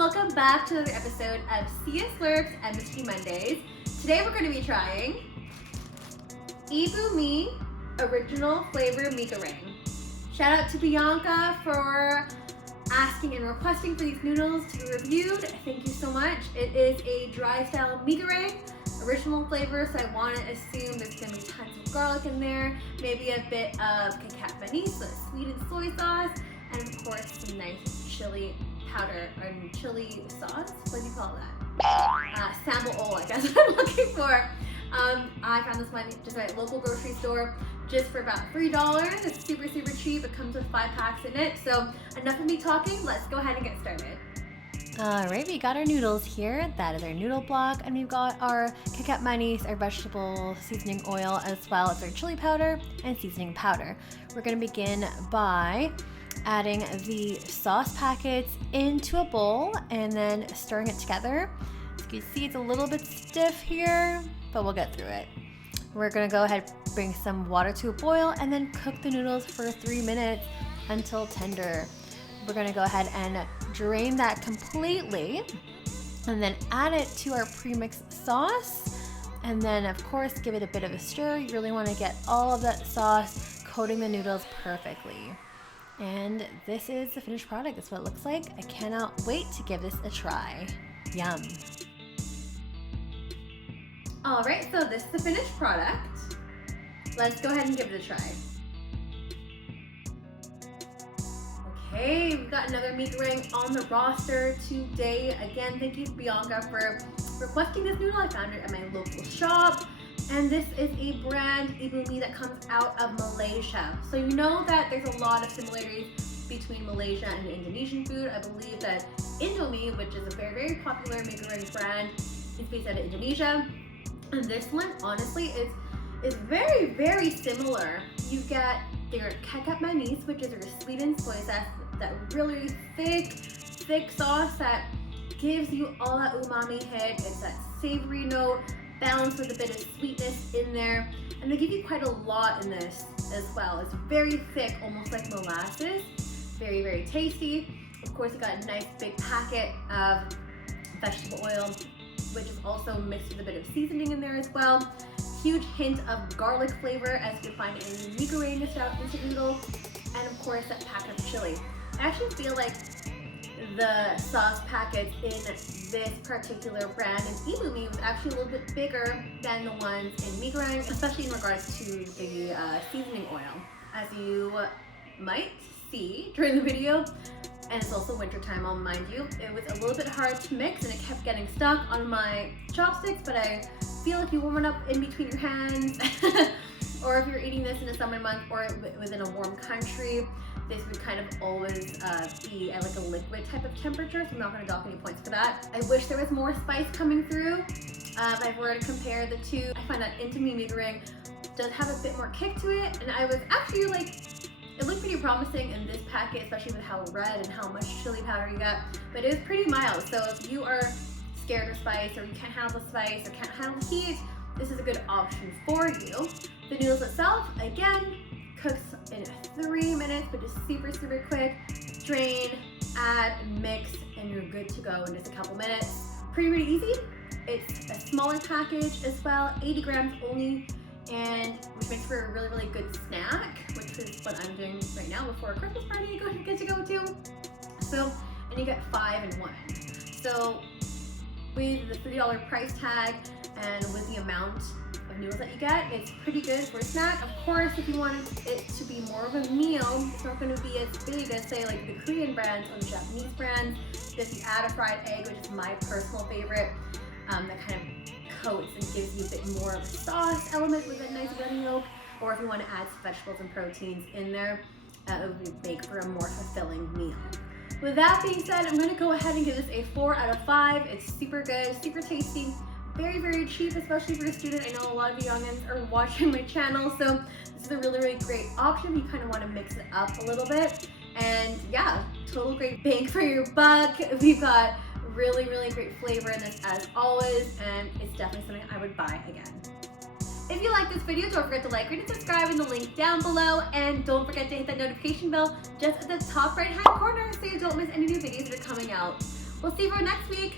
welcome back to another episode of CS Slurps and Mystery Mondays. Today we're going to be trying IBUMIE Original Flavor Mie Goreng. Shout out to Bianca for asking and requesting for these noodles to be reviewed. Thank you so much. It is a dry style mie goreng, original flavor, so I want to assume there's going to be tons of garlic in there, maybe a bit of cacao, so sweet and soy sauce, and of course some nice chili powder or chili sauce. What do you call that? Sambal oil, I guess I'm looking for. I found this one just at a local grocery store just for about $3. It's super cheap. It comes with 5 packs in it. So enough of me talking, let's go ahead and get started. Alright, we got our noodles here. That is our noodle block, and we've got our cacao, our vegetable seasoning oil, as well as our chili powder and seasoning powder. We're going to begin by adding the sauce packets into a bowl and then stirring it together. As you can see, it's a little bit stiff here, but we'll get through it. We're going to go ahead, bring some water to a boil, and then cook the noodles for 3 minutes until tender. We're going to go ahead and drain that completely and then add it to our pre-mixed sauce, and then of course give it a bit of a stir. You really want to get all of that sauce coating the noodles perfectly. And this is the finished product. That's what it looks like. I cannot wait to give this a try. Yum. All right, so this is the finished product. Let's go ahead and give it a try. Okay, we've got another mie goreng on the roster today. Again, thank you, Bianca, for requesting this noodle. I found it at my local shop. And this is a brand, IBUMIE, that comes out of Malaysia. So you know that there's a lot of similarities between Malaysia and Indonesian food. I believe that Indomie, which is a very popular mie goreng brand, is based out of Indonesia. And this one, honestly, is very similar. You get their cacao, which is your sweet and soy sauce, that really thick sauce that gives you all that umami hit. It's that savory note, balanced with a bit of sweetness in there. And they give you quite a lot in this as well. It's very thick, almost like molasses. Very tasty. Of course, you got a nice big packet of vegetable oil, which is also mixed with a bit of seasoning in there as well. Huge hint of garlic flavor, as you can find it in mie goreng instant noodle. And of course, that packet of chili. I actually feel like the sauce packets in this particular brand in IBUMIE was actually a little bit bigger than the ones in mie goreng, especially in regards to the seasoning oil. As you might see during the video, and it's also winter time, I'll mind you, it was a little bit hard to mix and it kept getting stuck on my chopsticks, but I feel like you warm it up in between your hands or if you're eating this in a summer month or within a warm country, this would kind of always be at like a liquid type of temperature, so I'm not going to dock any points for that. I wish there was more spice coming through. If I were to compare the two, I find that Indomie Mie Goreng does have a bit more kick to it, and I was actually like, it looked pretty promising in this packet, especially with how red and how much chili powder you got, but it was pretty mild. So if you are scared of spice, or you can't handle the spice, or can't handle the heat, this is a good option for you. The noodles itself, again, cooks in 3 minutes, but just super quick. Drain, add, mix, and you're good to go in just a couple minutes. Pretty easy. It's a smaller package as well, 80 grams only, and which makes for a really good snack, which is what I'm doing right now before a Christmas party you get to go to. So, and you get 5 in 1. So with the $3 price tag and with the amount of noodles that you get, it's pretty good for a snack. Of course, if you wanted it to be more of a meal, it's not going to be as big as, say, like the Korean brands or the Japanese brands. If you add a fried egg, which is my personal favorite, that kind of coats and gives you a bit more of a sauce element with a nice runny yolk, or if you want to add some vegetables and proteins in there, it would make for a more fulfilling meal. With that being said, I'm going to go ahead and give this a 4 out of 5. It's super good, super tasty, very cheap, especially for a student. I know a lot of you youngins are watching my channel, so this is a really great option. You kind of want to mix it up a little bit, and yeah, total great bang for your buck. We've got really great flavor in this as always, and it's definitely something I would buy again. If you like this video, don't forget to like, rate, and subscribe in the link down below, and don't forget to hit that notification bell just at the top right hand corner so you don't miss any new videos that are coming out. We'll see you for next week.